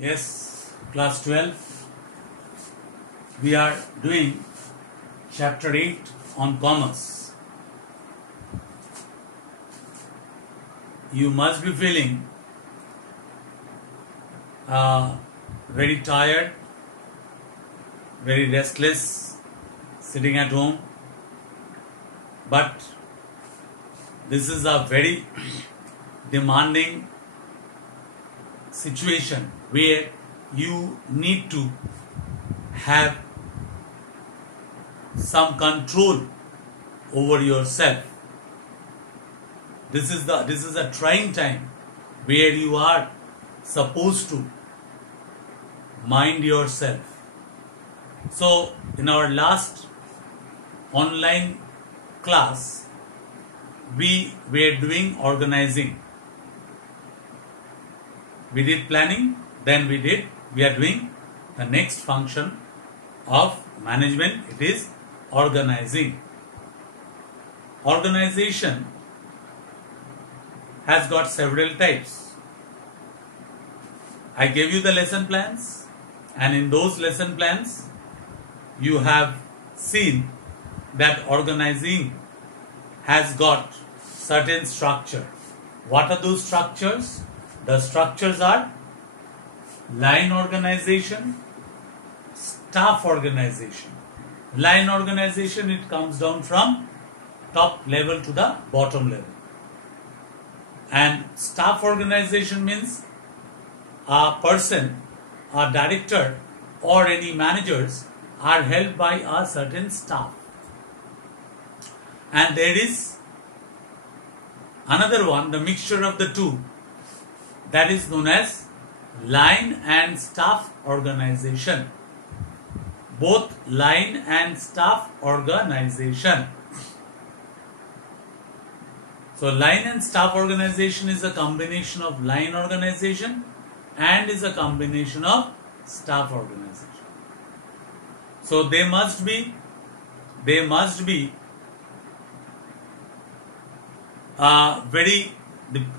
Yes, class 12. We are doing chapter 8 on commerce. You must be feeling very tired, very restless, sitting at home. But this is a very demanding situation where you need to have some control over yourself. This is a trying time where you are supposed to mind yourself. So in our last online class we were doing organizing. We did planning, then we are doing the next function of management. It is organizing. Organization has got several types. I gave you the lesson plans, and in those lesson plans you have seen that organizing has got certain structure. What are those structures? The structures are line organization, staff organization. Line organization, it comes down from top level to the bottom level. And staff organization means a person, a director or any managers are held by a certain staff. And there is another one, the mixture of the two, that is known as line and staff organization. Both line and staff organization. So line and staff organization is a combination of line organization and is a combination of staff organization. So they must be the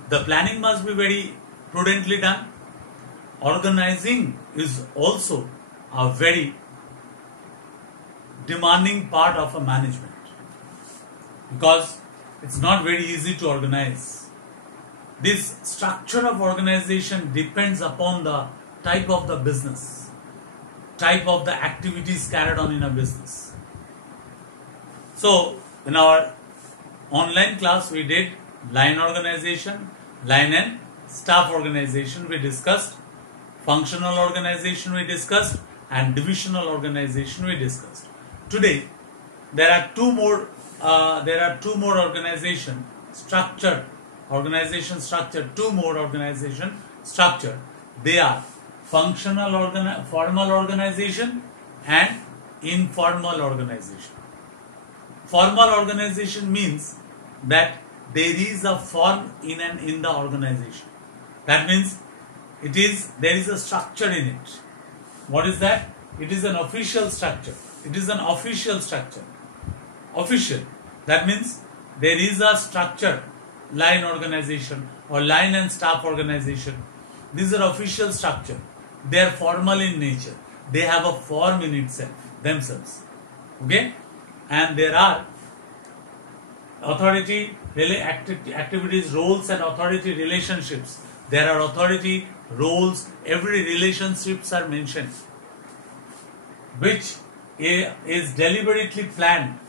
planning must be very prudently done. Organizing is also a very demanding part of a management, because it's not very easy to organize. This structure of organization depends upon the type of the business, type of the activities carried on in a business. So in our online class we did line organization, line and staff organization we discussed, functional organization we discussed, and divisional organization we discussed. Today there are two more organization structure. Two more organization structure. They are formal organization and informal organization. Formal organization means that there is a form in the organization. That means there is a structure in it. What is that? It is an official structure. It is an official structure. Official. That means there is a structure, line organization or line and staff organization. These are official structure. They are formal in nature. They have a form in themselves. Okay? And there are authority activities, roles and authority relationships. There are authority, roles, every relationships are mentioned, which is deliberately planned,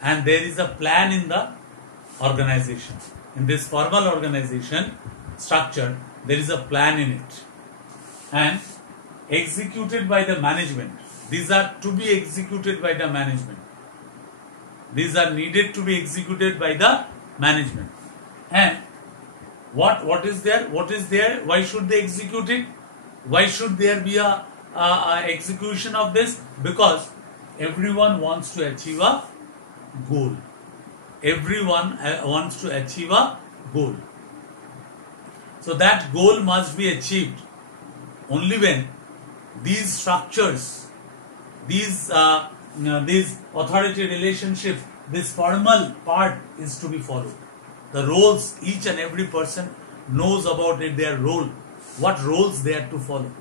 and there is a plan in the organization. In this formal organization structure, there is a plan in it and executed by the management. These are to be executed by the management. These are needed to be executed by the management. And what is there? Why should they execute it? Why should there be a execution of this? Because everyone wants to achieve a goal. Everyone wants to achieve a goal. So that goal must be achieved only when these structures, these authority relationships, this formal part is to be followed. The roles, each and every person knows about it, their role, what roles they are to follow.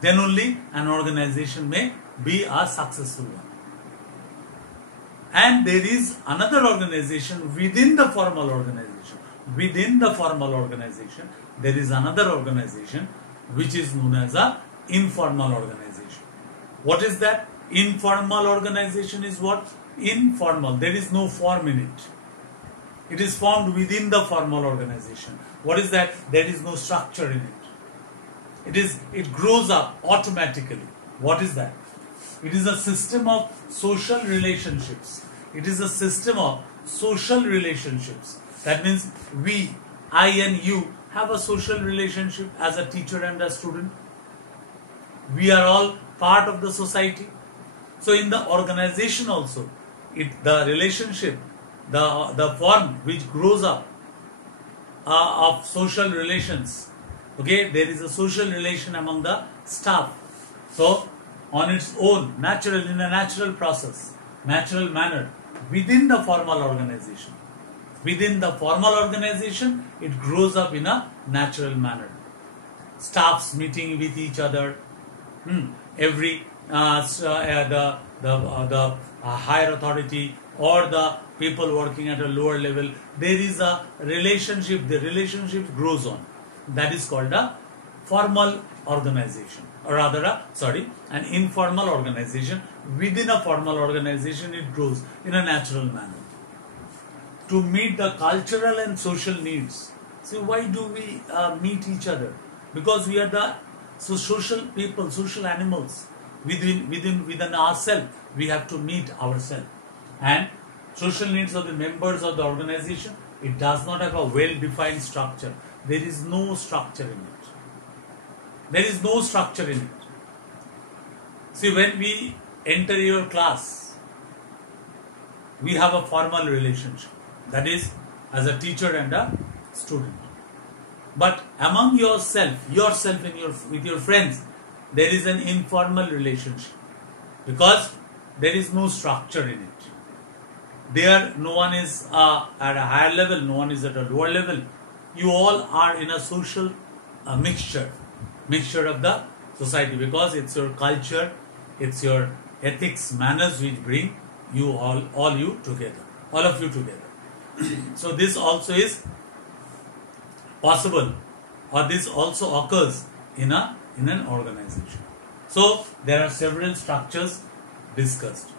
then only an organization may be a successful one. And there is another organization within the formal organization. Within the formal organization, there is another organization which is known as a informal organization. What is that? Informal organization is what? Informal. There is no form in it. It is formed within the formal organization. What is that? There is no structure in it. It grows up automatically. What is that? It is a system of social relationships. It is a system of social relationships. That means we, I and you, have a social relationship as a teacher and a student. We are all part of the society. So in the organization also, the relationship, the form which grows up of social relations. Okay, there is a social relation among the staff. So on its own, natural, in a natural process, natural manner, within the formal organization. Within the formal organization, it grows up in a natural manner. Staffs meeting with each other. Every the higher authority or the people working at a lower level, there is a relationship. The relationship grows on. That is called a formal organization, or rather, an informal organization. Within a formal organization, it grows in a natural manner to meet the cultural and social needs. See, why do we meet each other? Because we are the social people, social animals. Within ourselves, we have to meet ourselves. And social needs of the members of the organization, it does not have a well-defined structure. There is no structure in it. There is no structure in it. See, when we enter your class, we have a formal relationship. That is, as a teacher and a student. But among yourself and with your friends, there is an informal relationship. Because there is no structure in it. There, no one is at a higher level, no one is at a lower level. You all are in a social mixture of the society, because it's your culture, it's your ethics, manners which bring you all of you together. So this also is possible, or this also occurs in an organization. So there are several structures discussed.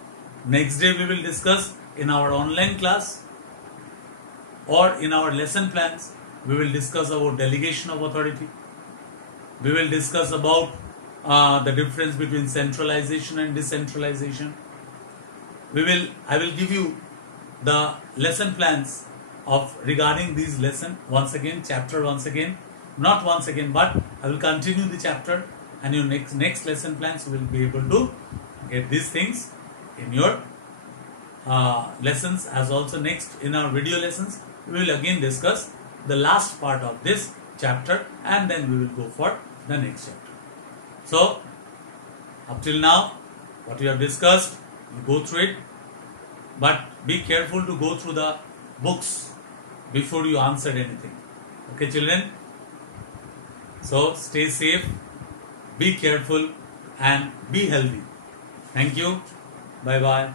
Next day we will discuss in our online class or in our lesson plans. We will discuss about delegation of authority. We will discuss about the difference between centralization and decentralization. I will give you the lesson plans regarding these lesson chapter once again, not once again, but I will continue the chapter, and your next lesson plans you will be able to get these things in your lessons, as also next in our video lessons we will again discuss the last part of this chapter, and then we will go for the next chapter. So up till now, what we have discussed, you go through it, but be careful to go through the books before you answer anything. Okay, children? So stay safe, be careful, and be healthy. Thank you. Bye bye.